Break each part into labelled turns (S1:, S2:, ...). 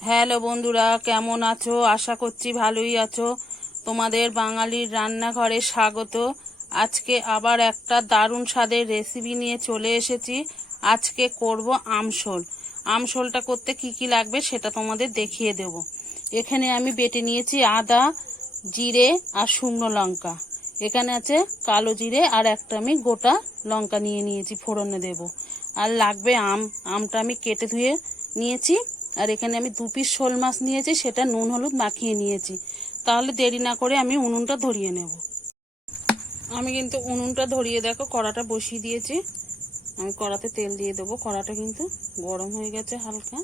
S1: Hello বন্ধুরা, কেমন আছো? আশা করছি ভালোই আছো। তোমাদের বাঙালির রান্নাঘরে স্বাগত। আজকে আবার একটা দারুণ স্বাদের রেসিপি নিয়ে চলে এসেছি। আজকে করব আমশোল আমশোলটা করতে কি কি লাগবে সেটা তোমাদের দেখিয়ে দেব। এখানে আমি বেটে নিয়েছি আদা, জিরে আর শুকনো লঙ্কা। এখানে আছে কালো জিরে আর একটা আমি গোটা লঙ্কা নিয়ে নিয়েছি, ফোড়নে দেব। আর লাগবে আম। আমটা আমি কেটে ধুয়ে নিয়েছি। আর এখানে আমি দু পিস শোল মাছ নিয়েছি, সেটা নুন, হলুদ মাখিয়ে নিয়েছি। তাহলে দেরি না করে আমি উনুনটা ধরিয়ে নেব। আমি কিন্তু উনুনটা ধরিয়ে দেখো, কড়াটা বসিয়ে দিয়েছি। আমি কড়াতে তেল দিয়ে দেবো, কড়াটা কিন্তু গরম হয়ে গেছে হালকা।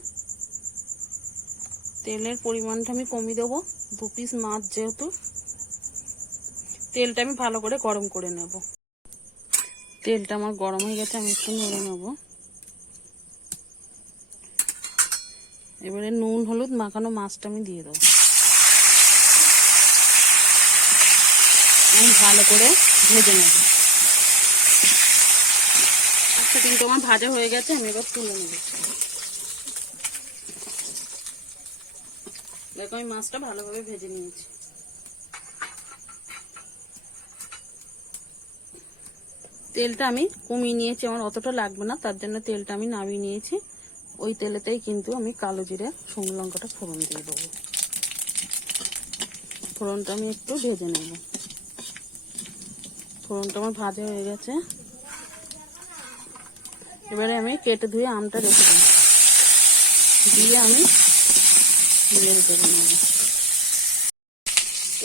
S1: তেলের পরিমাণটা আমি কমিয়ে দেবো, দু পিস মাছ যেহেতু। তেলটা আমি ভালো করে গরম করে নেব। তেলটা আমার গরম হয়ে গেছে, আমি একটু নেড়ে নেব। এবারে নুন, হলুদ, মাখানো মাছটা আমি দিয়ে দেবো। আমি ভালো করে ভেজে নেব। আচ্ছা কিন্তু আমার ভাজা হয়ে গেছে, আমি এবার তুলে নেব। দেখো, আমি মাছটা ভালোভাবে ভেজে নিয়েছি। তেলটা আমি কমিয়ে নিয়েছি, আমার অতটা লাগবে না, তার জন্য তেলটা আমি নামিয়ে নিয়েছি। ওই তেলেতেই কিন্তু আমি কালো জিরে শুকনো লঙ্কাটা ফোড়ন দিয়ে দেবো। ফোড়নটা আমি একটু ভেজে নেব। ফোড়নটা আমার ভাজা হয়ে গেছে। এবারে আমি কেটে ধুয়ে আমটা রেখে দেবো। দিয়ে আমি নেড়ে করে নেব।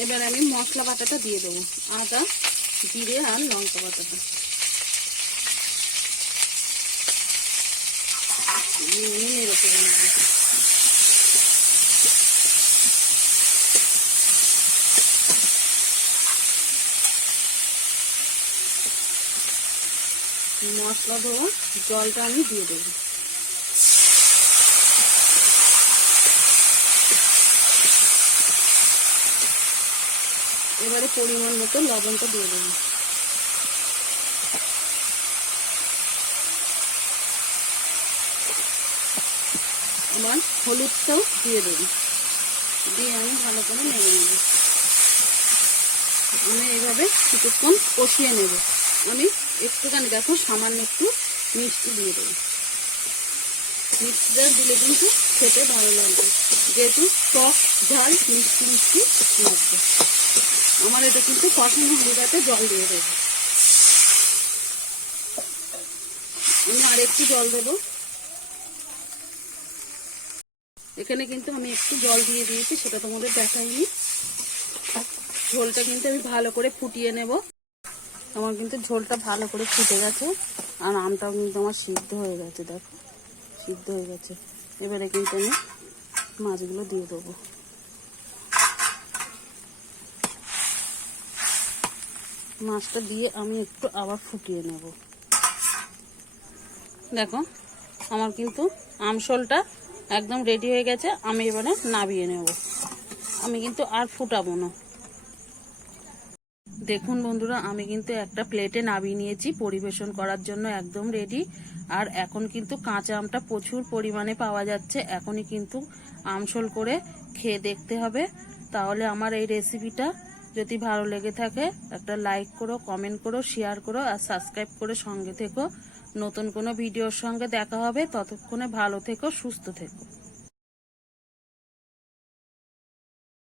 S1: এবার আমি মশলা বাটাটা দিয়ে দেবো। আদা, জিরে আর লঙ্কা বাটাটা দিয়ে আমি নেড়ে করে নেব মশলা দেবো জলটা আমি দিয়ে দেবো। এবারে পরিমাণ মতো লবণটা দিয়ে দেবো। এবার হলুদটাও দিয়ে দেবো। দিয়ে আমি ভালো করে নেড়ে নেব। আমি এইভাবে কিছুক্ষণ কষিয়ে নেব। আমি একটুখানি, দেখো, সামান্য একটু মিষ্টি দিয়ে দেবো। মিষ্টিটা দিলে কিন্তু খেতে ভালো লাগবে। যেহেতু টক, ঝাল, মিষ্টি মিষ্টি লাগবে। আমার এটা কিন্তু কষানো হলুদাতে জল দিয়ে দেবো। আমি আর একটু জল দেবো। এখানে কিন্তু আমি একটু জল দিয়ে দিয়েছি, সেটা তোমাদের দেখাইনি। ঝোলটা কিন্তু আমি ভালো করে ফুটিয়ে নেব। আমার কিন্তু ঝোলটা ভালো করে ফুটে গেছে, আর আমটাও কিন্তু আমার সিদ্ধ হয়ে গেছে, দেখো। সিদ্ধ হয়ে গেছে। এবারে কিন্তু আমি মাছগুলো দিয়ে দেবো। মাছটা দিয়ে আমি একটু আবার ফুটিয়ে নেব। দেখো, আমার কিন্তু আমশোলটা একদম রেডি হয়ে গেছে, আমি এবারে নাবিয়ে নেব। আমি কিন্তু আর ফুটাবো না। দেখুন বন্ধুরা, আমি কিন্তু একটা প্লেটে নাবিয়ে নিয়েছি, পরিবেশন করার জন্য একদম রেডি আর এখন কিন্তু কাঁচা আমটা প্রচুর পরিমাণে পাওয়া যাচ্ছে। এখনই কিন্তু আমশোল করে খেয়ে দেখতে হবে। তাহলে আমার এই রেসিপিটা যদি ভালো লেগে থাকে, একটা লাইক করো কমেন্ট করো শেয়ার করো, আর সাবস্ক্রাইব করে সঙ্গে থেকো। নতুন কোনো ভিডিওর সঙ্গে দেখা হবে। ততক্ষণে ভালো থেকো সুস্থ থেকো।